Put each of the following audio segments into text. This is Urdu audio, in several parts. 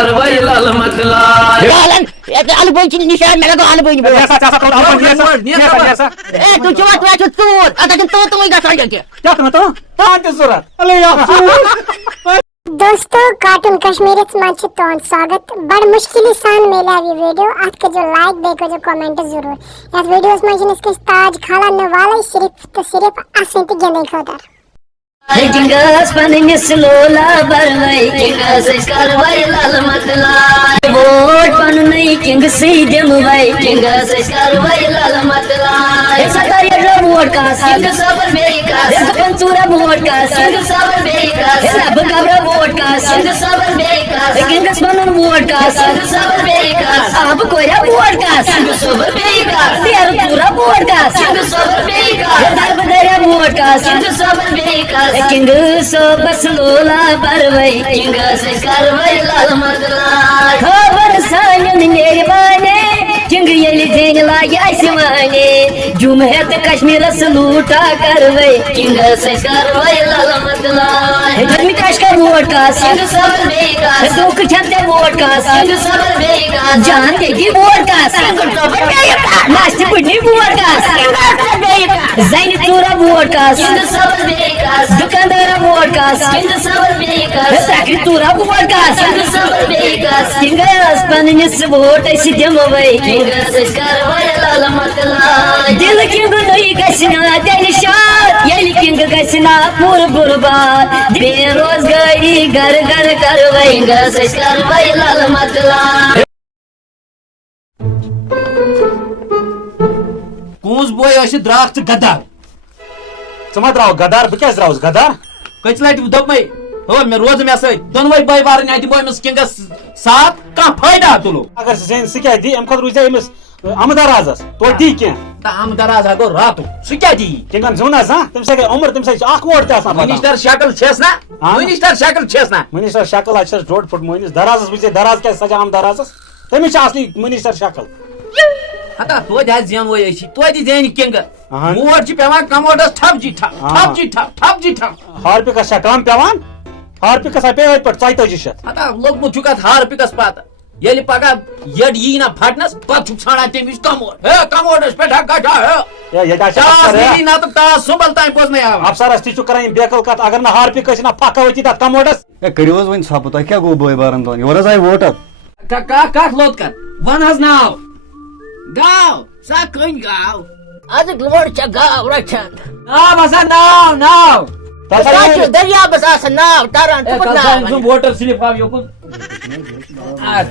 karvay lal matla. Lan, alboy için nişan melago alboy. Tu cuma tu aja tut. Ada tu iga sarja. کیا تمہیں تو تان کی ضرورت علی دوستو کارٹون کشمیری من تہد سواگت بڑ مشکل سان ملیو یہ ویڈیو ات کرو لائک بیٚیہِ کٔرزیٚو کومنٹ ضرور یتھ ویڈیوس منٛز چھِ تاج کھالان نہٕ والے صرف تہٕ صرف اسٕنۍ تہٕ گِنٛدٕنۍ خٲطرٕ Kingas panis lola barwai kingas karwai lal matla vot panai king si demwai kingas karwai lal matla sataya vot ka king sabar meri ka pantura vot ka king sabar meri ka sab gabra vot ka king sabar meri ka kingas panan vot ka king sabar meri ka ab koya vot ka king sabar meri ka ter pura vot ka king sabar meri ka dar badaya vot ka king sabar meri ka king so bas lola barwai king se karwai lal matla khabar sanin mere bane king yeli den la yasmane jumhet kashmir sluta karwai king se karwai lal matla hedmi kashkar vodkas king sabar mega duk chante vodkas king sabar mega jaan degi vodkas king sabar mega nasti pudni vodkas king sabar mega zain tura vodkas king sabar mega dukandar vodkas king sabar mega sakri tura vodkas king sabar mega king aspanis vot sidemwai king se karwai lal matla dil king noi gasna delishat yel king gasna pur burbat berozgari gar gar karwai king se karwai lal matla Kuz boy aşı draak tı gadar. ژٕ ما درٛاو غدار بہٕ کیٛازِ درٛاوُس غدار Kaç lati dopmay. Ho me rozum yasa. Donvay bay var ne boy mis kingas saat ka fayda tulu. اگر ژٕ زینہِ سُہ کیٛاہ دی اَمہِ خٲطرٕ روٗزِ أمِس امدارازس توتہِ دی کینٛہہ Ta am daraz go ratu. Sikadi. کِنگن زیوٗن حظ تٔمِس ہیٚکہِ عمر تٔمِس چھِ اکھ ووٹ تہِ آسان Minister şakıl çesna. Minister şakıl çesna. مٔنیٖشر شکل حظ چھس ڈۄڈ پھٕٹ مٲنِس درازس وٕچھے دراز کیٛازِ سجا امدارازس تٔمِس چھِ اصلی مٔنیٖشر شکل Hata to da ziyan boy aşı. To di zeni kinga. Aha. Muor ci pevan kamodas tapji tap. ہارپِکس چھا کم پیوان ہارپِکس ہا پیٚیہِ پٮ۪ٹھ 42 Hata lokmu çukat har pikas pata. Yeli paga yed yina fatnas pat çuk sana temiz kamor. He kamodas petha gacha he. ہے ییٚتہِ حظ چھِ Tas افسر nini na to ta sumbal time pozna ya. افسرس تہِ چھُ کران یِم بیکل کتھ اگر نہٕ ہارپِک ٲسۍ نا پکھ ؤتی تتھ کموڈس ہے کٔرِو حظ وۄنۍ ژھۄپہٕ تۄہہِ کیٛاہ گوٚو بٲے بارن دۄن یورٕ حظ آیہِ voter Kak lot kan. One has now. Gav. Sa kön gav. az glor cha ga rachan Now basa now. Saçı derya basasa nav taran Kalsan tupna zum water slip av yokun.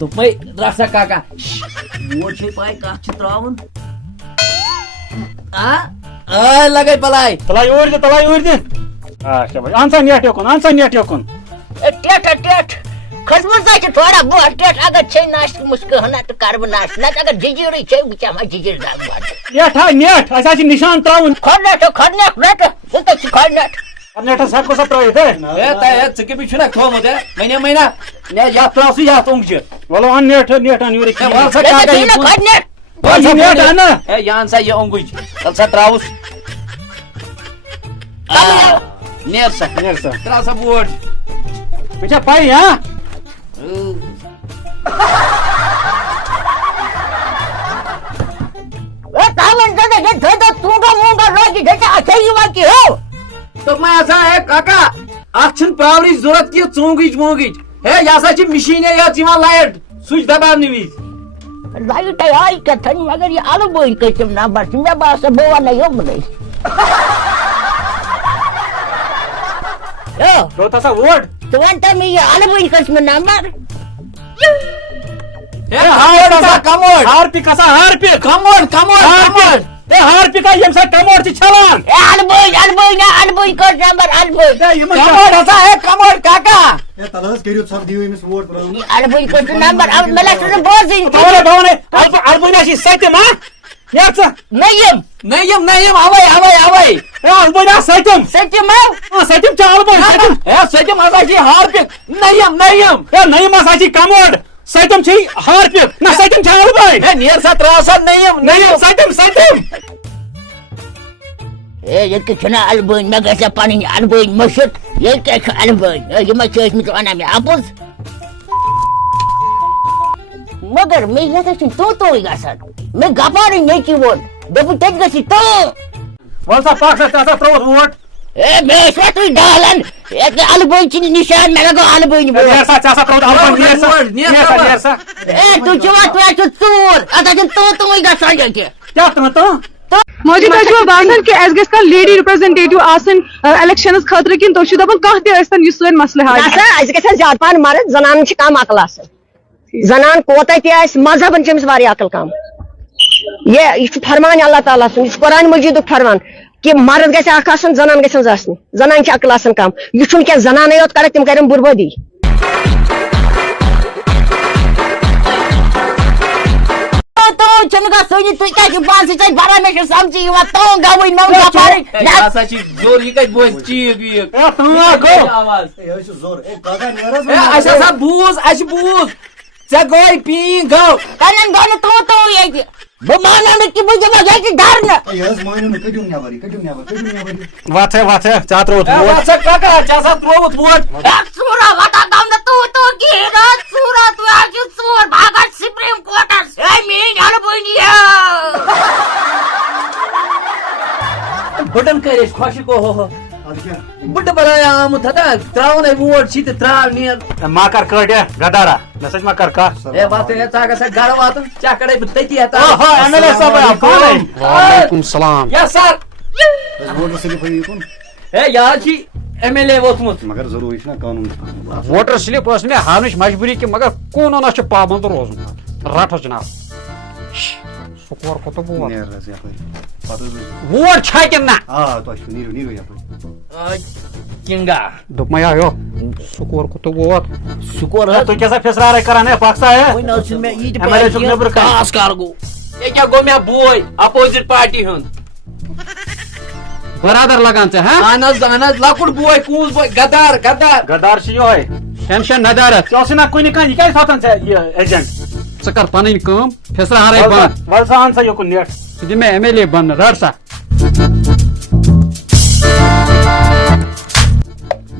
Dupay rasa kaka. Word slip ay ka chitrawun. Lagay palay. تلاے اوٗرۍ دِ تلاے اوٗرۍ دِ اچھا بھائی اہن سا نیٹ یوکُن ٹیٹ خدمت سے تھوڑا بہت ٹیٹ اگر چھ ناش مشکل ہونا تو کارب ناش نہ اگر ججیڑی چھ بچا ما ججیڑ دا نیٹ ہا نیٹ اسا چھ نشان تراون کھڑنے بیٹھ وہ تو کھڑنے نیٹس ہیٚکو سا ترٲیِتھ ہے Ta tsike bir şuna komu de. Mayna. Ne yaprası ya toncu. ولو ان نیٹ ان یورٕ Varsa یہ kaka تو کھڑنے یہِ نیٹ انا Yansa ya onguç. Kalsa travus. Nersa. نیٹ سا Trasa word. مےٚ چھا پاے ہا اے تاون دے دے دے تو گا مونگا لگی دے اچھا یہ واقعی ہو تو میں ایسا ہے کاکا اچھن پاوری ضرورت کی چونگج مونگج ہے یاسا چھ مشین ہے یا چیوان لائٹ سوئچ دباونی ویز لائٹ آئی کتھن مگر یہ آلو بوئی کچم نہ بس میں باس بوا نہیں ہو بنی یو تو تسا ووٹ تو انت میں یہ آلو بوئی کچم نمبر ہے ہاں کموڈ ہارپِک ہسا ہارپِک کموڈ اے ہارپِک ہا ییٚمہِ ساتہٕ کموڈ چھِ چھلان اے آلو بوئی کر نمبر آلو بوئی کموڈ ہسا ہے کموڈ کاکا ہے تلہٕ حظ کٔرِو ژھۄپہٕ دِیِو أمِس ووٹ ترٛٲوُن آلو بوئی کر نمبر اب ملا تو بوزیں بھاونے البٲنۍ چھِ سٔتِم ہا نیٹ سا نیم اوے اے البٲنۍ سٔتِم سچ میں سٔتِم چھِ البٲنۍ سٔتِم ہے سچم ہسا چھ ہارپک نیم اے نٔیِم ہسا چھِ کموڈ سٔتِم چھِ ہارپِک نہ سٔتِم چھِ البٲنۍ ہے نیر سا تراسا نیم سٔتِم اے یہ کہ چھنا آلو بوئی میں گژھا پانی آلو بوئی مشت یہ کیا کھانے بھائی یہ میں چیز میں کھانا میں آپس مگر میں یہ کہ تو ہی گژھان میں گپار نہیں کی ووٹ دپ تت گژھی تو ول سا پاک سا تروت ووٹ اے میں سو تو ڈالن ایک البوئی چھ نشان میں لگا البوئی نیر سا چا سا تروت البن نیر سا اے تو چوا تو ژور اتا تو ہی گژھان کہ کیا تو موجی تجربہ باسان کہ اس گژھِ لیڈی ریپرزنٹیٹیو آسن الیکشنز خاطر کن تُہۍ چھِو دپان کانٛہہ تہِ ٲسۍتن یُس سٲنۍ مسلہٕ حل اس گژھن زیادٕ پہن مرد زنان چھ کم عقل آسان زنان کوتاہ تہِ آسہِ مذہبن چھِ أمِس واریاہ عقل کم یہ چھُ فرمان اللہ تعالیٰ سُنٛد یہ قرآن مجیدُک فرمان کہ مرد گژھِ اکھ آسُن زنان گژھن زٕ آسنہِ زنان چھِ عقل آسان کم یہ چھُنہٕ کینٛہہ زنانے یوت کران تِم کرن بربٲدی چھنہٕ گژھٲنی تُہۍ کیٛازِ چھِو پانسٕے سۭتۍ بَران مےٚ چھُ سَمجھی یِوان تَو گوٚوٕے نو گپارٕے یہ ہسا چھ زور یہ کتہ بوز چیٖک ویٖک آواز اَسہِ ہسا بوٗز اَسہِ بوٗز ژےٚ گوٚے پیٖنٛگ گو کَنن گوٚو نہٕ تو ییٚتہِ بہٕ مانو نہٕ کہِ بہٕ دِمہٕ ییٚتہِ دھرنہٕ وات ہے چا تروت ووٹ وَسا کاکا ژےٚ ہسا ترووُتھ ووٹ ژوٗرا واتان گوٚو نہٕ تو کِہیٖنۍ ژوٗرا تُہۍ حظ چھِو ژوٗر بھاگان سپریم کورٹس ہے میٛٲنۍ البٲنی بڑن کر خۄشک اوہو بڑٕ بنایا آمُت ہتا تراون ووٹ چھ تہٕ تراو نیر ما کر کڑیا گدارا نسا ما کر کا اے واتن ژٕ گژھکھ گرٕ واتن ژےٚ کڑے بہٕ تٔتی ہتا ایم ایل اے صاحب وعلیکم السلام یا سر ووٹر سلپ ہے کن اے یہ حظ چھ ایم ایل اے ووتمُت مگر ضروری چھُ نا قانون ووٹر سلپ ٲس مےٚ ہاونٕچ مجبوٗری کہِ مگر قونوٗنس چھُ پابنٛد روزُن رٹو جناب سکور کوتاہ ووت نیر حظ یپٲرۍ پتہٕ حظ ووٹ چھا کِنہٕ نہ آ تۄہہِ چھُو نیٖرِو یپٲرۍ کنگا دوٚپ مےٚ یو سکور کوتاہ ووت شکر تو کیسا فسرارے کران ہے پاکسا ہے وۄنۍ حظ چھُنہٕ مےٚ یہِ تہِ ایم ایل اے چھُکھ نیبرٕ کَنۍ خاص کار گوٚو یہِ کیٛاہ گوٚو مےٚ بوے اپوزِٹ پارٹی ہُنٛد برادر لگان ژےٚ ہا اہن حظ لۄکُٹ بوے کوٗز بوے غدار غدار گدار چھ یہے ٹینشن ندارت ژٕ اوسُے نا کُنہِ کانٛہہ یہِ کیازِ تھاوتن ژےٚ یہِ ایجنٹ ژٕ کر پنٕنۍ کٲم فِسراہارے بنٛد ول سا ان سا یوکُن نیٹ ژٕ دِ مےٚ ایم ایل اے بننہٕ رٹ سا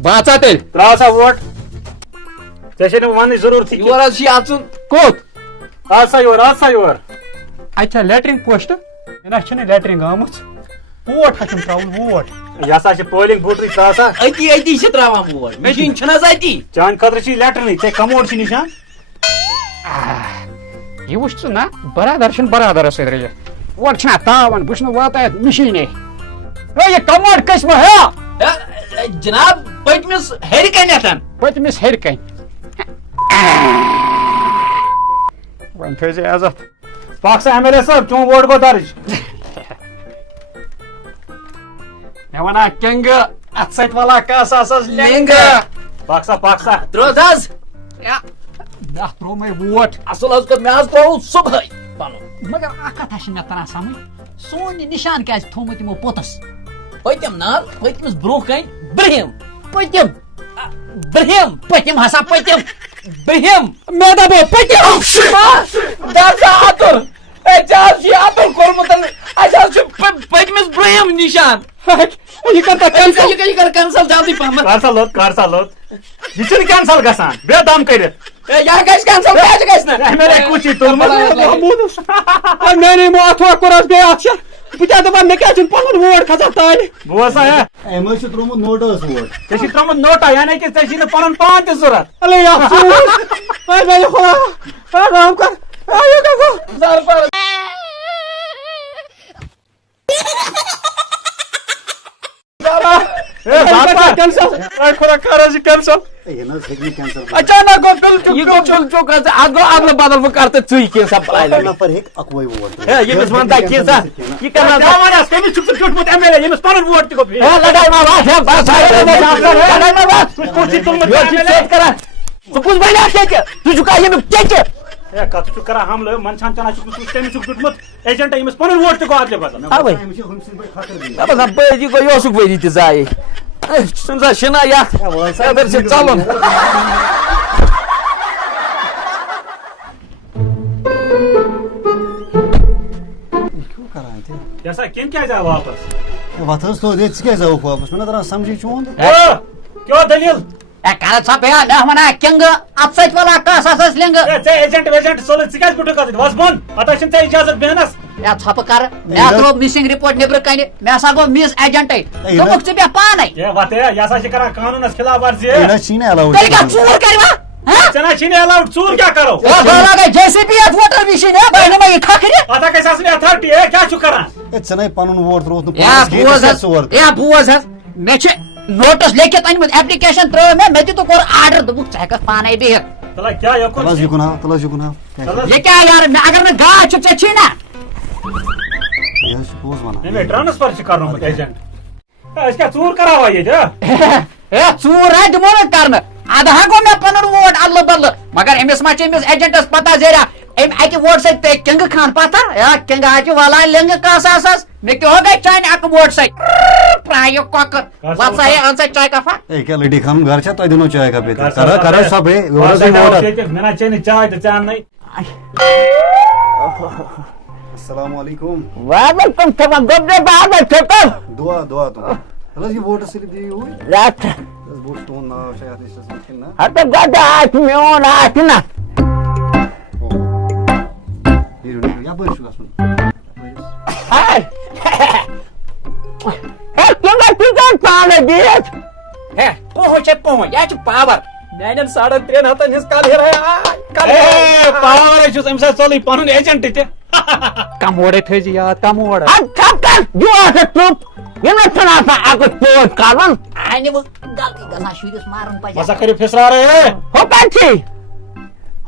بہٕ اژا تیٚلہِ تراو سا ووٹ ژےٚ چھے نہٕ وننٕچ ضروٗرتھٕے یور حظ چھُ اژُن کوٚت آد سا یور اَتہِ چھا لیٹرِن پوسٹ مےٚ نہ چھِنہٕ لیٹرِن آمٕژ ووٹ ہا چھُم تراوُن ووٹ یہِ ہسا چھِ پولنگ بوٗٹرٕے ژٕ ہسا أتی چھِ تراوان ووٹ مِشیٖن چھِنہٕ حظ أتی چانہِ خٲطرٕ چھِ لیٹرنٕے ژےٚ کموڈ چھِ نِشان یہِ وٕچھ ژٕ نہ برادر چھُنہٕ برادرس سۭتۍ رٔلِتھ اورٕ چھِنہ تاوان بہٕ چھُس نہٕ واتان یتھ مِشیٖنے ہے یہِ کموڈ کٔژمہِ ہے جناب پٔتمِس ہیٚرِ کَنٮ۪تھ پٔتمِس ہیٚرِ کَنۍ وۄنۍ تھٲیزِ عزت پاکسا ایم ایل اے صٲب چون ووٹ گوٚو درج مےٚ وَنا کنگہٕ اتھ سۭتۍ ولا کس آسس لینٛگہٕ پاکسا ترٛووُتھ حظ اتھ تروو مےٚ ووٹ اصل حظ کوٚر مےٚ حظ ترٛووُتھ صبحٲے پنُن مگر اکھ کتھا چھِ مےٚ تران سمجھ سون یہِ نِشان کیازِ تھوٚومُت یِمو پوٚتُس پٔتِم نا پٔتمِس برٛونٛہہ کَنہِ برٛہِم پٔتِم ہسا پٔتِم برٛہِم مےٚ دپو پٔتِم درسا اتُل اے ژےٚ حظ چھُے اتُل کوٚرمُت اَسہِ حظ چھُ پٔتمِس برٛہِم نِشان یہِ کر تتھ کینسل یہِ کر کینسل جلدی پہمت کر سا لوٚت یہِ چھُنہٕ کینسل گژھان بے دم کٔرِتھ اے یہِ گژھِ کینسل کیازِ گژھِ نہٕ ایم ایل اے کُس چھُے تُلمُت میانے مو اتھوا کوٚرس بیٚیہِ اَتھ چھا بہٕ کیٛاہ دپان مےٚ کیٛازِ چھُنہٕ پنُن ووٹ کھسان تالہِ بوز سا ہے أمۍ حظ چھُ ترٛوومُت نوٹس ووٹ ژےٚ چھُے ترٛوومُت نوٹا یعنی کہِ ژےٚ چھُے نہٕ پنُن پان تہِ ضروٗرت اَلے افسوس میانہِ خۄدا رام کر یہِ نہ حظ ہیٚکہِ نہٕ کینسل اچانک گوٚو بِل یہِ گوٚو چُل چُک اتھ گوٚو ادل بدل بہٕ کر تہٕ ژٕے کینٛژھا پلاے نفر ہیٚکہِ اکوے ووٹ ییٚمِس ون تا کینٛژھا یہِ کران کٔمِس چھُکھ ژٕ ٹوٚٹمُت ایم ایل اے ییٚمِس پنُن ووٹ تہِ گوٚو لڑاے ما واتھ لڑاے ما واتھ ژٕ چھُکھ تُلمُت کران ژٕ کُس بنیٛاو ٹیٚکہِ ژٕ چھُکھا ییٚمیُک ٹیٚکہِ ہے کتھ چھُکھ کران حملہٕ منٛدچھان چنان چھُکھ ژٕ تٔمِس چھُکھ ٹوٚٹمُت ایجنٹ ییٚمِس پنُن ووٹ تہِ گوٚو ادلہِ بدل اوے أمِس چھِ ہُمہِ سٕنٛدۍ پٲٹھۍ خطر دِنۍ دپان بٲدی گوٚو یہِ اوسُکھ ؤری تہِ ضایہِ چھُنہٕ سا شِنا یتھ خبر چھِ ژلُن یسا کٔمۍ کیازِ آو واپس وَتھ حظ تو ژٕ کیازِ آوُکھ واپس مےٚ نہ تران سمجھی چون کیوں دلیل اے کر سا بیا نہ ونا کنگ ات سچ والا کاس اس لنگ ژے ایجنٹ سولو ژٕ کیٛازِ بُٹھٕ کتھ وس بۄن پتہ چھُنہٕ ژےٚ اجازت بیہنس یا چھپ کر مے ترو مسنگ رپورٹ نیبر کنہ مے ہسا گو مس ایجنٹ دوپک ژٕ بیا پانے ہے وتے یہ ہسا چھِ کران قانونس خلاف ورزی یہ چھینے الاؤڈ تیل کیا ژور کروا ژےٚ نہ چھِی الاؤڈ ژوٗر کیٛاہ کرو لگا جیسی بھی ووٹر مشین ہے بہن میں کھکھری پتہ گژھِ آسٕنۍ ایتھارٹی ہے کیٛاہ چھُ کران ژھنائی پنن ووٹ تروت یا بوز یا بوز مے چھ نوٹس لیکھت انمت ایپلیکیشن ترو میں دتو کور آرڈر دوپک ژٕ ہیکھ پانے بہت تلا کیٛاہ یوکُن تلاش یکن ہاو تلاش یکن ہاو یہ کیا یار اگر میں گا چھ ژے چھی نا یہ پوز ونان امی ٹرانسفر چھُ کرنومُت ایجنٹ أسۍ کیٛاہ ژوٗر کراوا ییٚتہِ اے ژور ہے دمو نہ کرن ادھا گو میں پنن ووٹ اللہ بدل مگر امس ما چھ امس ایجنٹس پتہ زیرا ام اکی ووٹ سے تے کنگ خان پتہ یا کنگ آج والا لنگ کاس اساس میں کیو گئی چاین اک ووٹ سے پرایو کوکر واتس ہے ان سے چائے کافا اے کیا لڑی خان گھر چھ تو دینو چائے کا پیتا کرا کرا سب ہے ووٹ مےٚ نہ چیٚیہِ نہٕ چاے تہٕ ژےٚ اَننَے السلام علیکم وعلیکم السلام گبر بابا چھکو دعا دعا تو تلاش یہ ووٹ سلپ دی ہوئی رات ووٹ تو نا شاید اس سے ممکن نا ہت گدا آت میون آت نا یہ نہیں یا پر شو اسن ہائے ہے کیوں پانے دیت ہے پہنچ یا چھ پاور میانن 3.5 ہتن ہس کال ہرا اے پاور چھُس امہِ ساتہٕ ژوٚلٕے پنُن ایجنٹ تہِ کم وڑے تھے جی یاد کم وڑ ہت کھپ جو اس چپ یہ نہ سنا سا اک پوٹ کارن آنی وہ غلطی گژھان شُرِس مارن پَزِ مسا کٔرِو پھسرارے ہو کچھ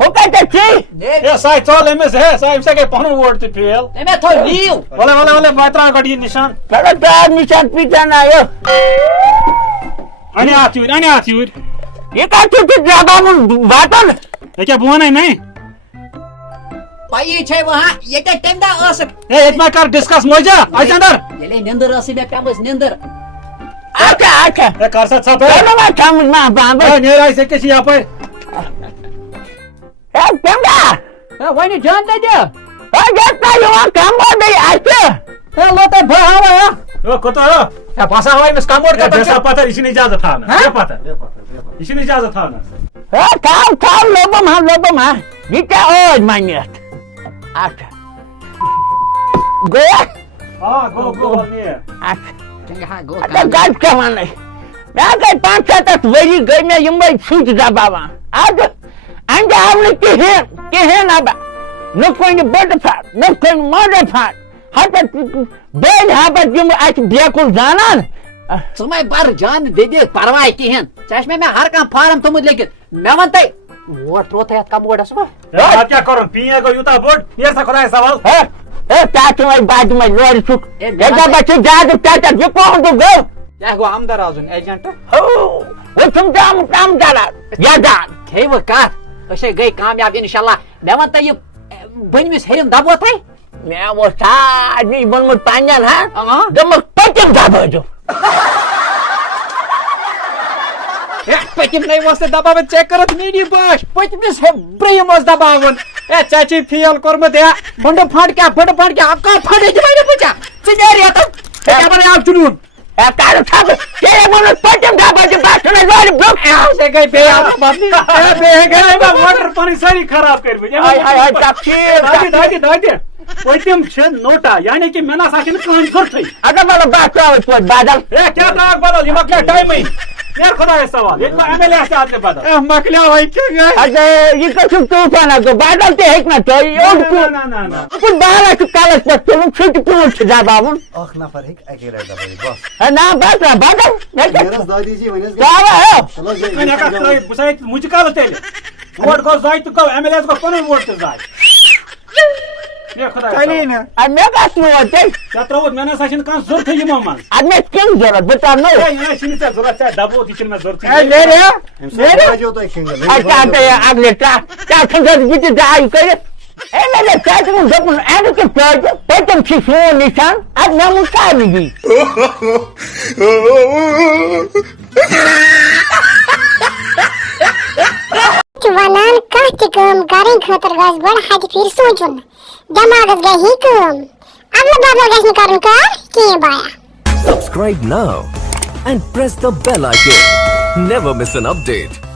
اے ساے ژوٚل أمِس ہے سا أمِس گٔے پنُن ووٹ تہِ فیل میں تھو لیو وَلے بہٕ ترٛاوٕ گۄڈٕ یہِ نِشان کرو پیار نشان پیچھا آئے اَنہِ اَتھ یوٗرۍ یہ کا زبان واتن ہے کیٛاہ بہٕ وَنَے نَے پئی چھے وہاں یہ تم دہ اس ہے ییٚتہِ ما کر ڈِسکس موجا اَژ اندر یلے نندر اس میں پیمس نندر آچھا آچھا ہے کر سا ژھپ چلو میں سمجھ میں بابا ہے نیرا أسۍ أکِس یپٲرۍ ہے کمدا ونی جان دے دے ہے جتا یو کم دے آچھا ہے لوتے بہاوا ہے او کوتاہ ہے پاسا ہوئی مس کام ہے ورک بیسا پتہ یہِ چھِنہٕ اِجازت تھاونس ہاں؟ ہے پتہ یہِ چھِنہٕ اِجازت تھاونس ہے کھاو لوبم ہاں یہ کیا اوج مانیت اچھا گویا ہاں گو نیر اچھا گڈ کیا ون میں گئی 5-7 وری گئی میں یمے سوچ دباوان آج انجام کہین اب نہ کوئی بڑ پھٹ نہ کوئی موڈ پھٹ ہت بیل حبت یم ات بیکل زانان سمے بر جان دے دے پرواہ کہن چش میں ہر کام فارم تھمت لیکن میں ون تے ووٹ تروت ہے کم ووٹس ما ہے کیا کرن پین گو یوتا بوڑ یہ سا خدا سوال ہے اے تاچ میں بعد میں لور چک اے بچے جاد تاچ یہ کون تو گو کیا گو آمدار ازن ایجنٹ وہ تم کام دارا یا دا تھے وہ کار اسے گئی کامیاب انشاءاللہ میں ون تے یہ بنمس ہرم دبو تھے میں وہ ساج بن مت پانجان ہاں دم پچم دبو جو پتم نہیں وس دباو چیک کرت میری باش پتمس ہے بریم وس دباون اے چاچی فیل کرمت یا بڑ پھٹ کیا کا پھٹ جمانے پچا چیری تو کیا بنے آپ جنون اے کار تھا تیرے من پچم دبو جو بس میں لور بلوک سے گئی بے آپ بدلی اے بے گئے با موٹر پانی ساری خراب کر بجے آی تفسیر دادی پتم چھ نوٹا یعنی کہ میں نہ ساکن کہن فرتھے اگر میں بات کرو بادل اے کیا تاک بدل یہ مکلا ٹائم ہے یہ خدا ہے سوال یہ کو ایم ایل اے سے آتے بدل مکلا ہوئی کہ گئے اگر یہ کچھ طوفان کو بادل تے حکمت ہے اور کو نا کچھ باہر کے کالج پر تم چھٹ پوچھ دباون اخ نفر ہک اکیلا دبائی بس نا بس بادل میرا دادی جی ونس کیا ہے تلاش میں نے کہا بسائے مجھ کال تیل ووٹ کو زائ تو کو ایم ایل اے کو پن ووٹ تو زائ یہ خدا ہے میں بس ہوتے کیا تروت میں نہ ساشن کان ضرورت ہے یمو من ادمے کیم ضرورت بتا نو یہ شنی تے ضرورت ہے دبو دچن میں ضرورت اے لے رے میرا جو تو کنگل اچھا تے اگلے کیا کھنگر بیٹ جائی کر اے لے چاچ من دپن اینڈ کے پاج پتم چھ سو نشان اد نہ مکا نہیں ونان کانٛہہ تہِ کٲم کرٕنۍ خٲطرٕ گژھِ گۄڈٕ ہتہِ پھِرِ سونٛچُن دٮ۪ماغس گٔے ہی کٲم ادلہٕ بدل گژھِ نہٕ کرُن کار کینٛہہ بایا Subscribe now and press the bell icon. Never miss an update.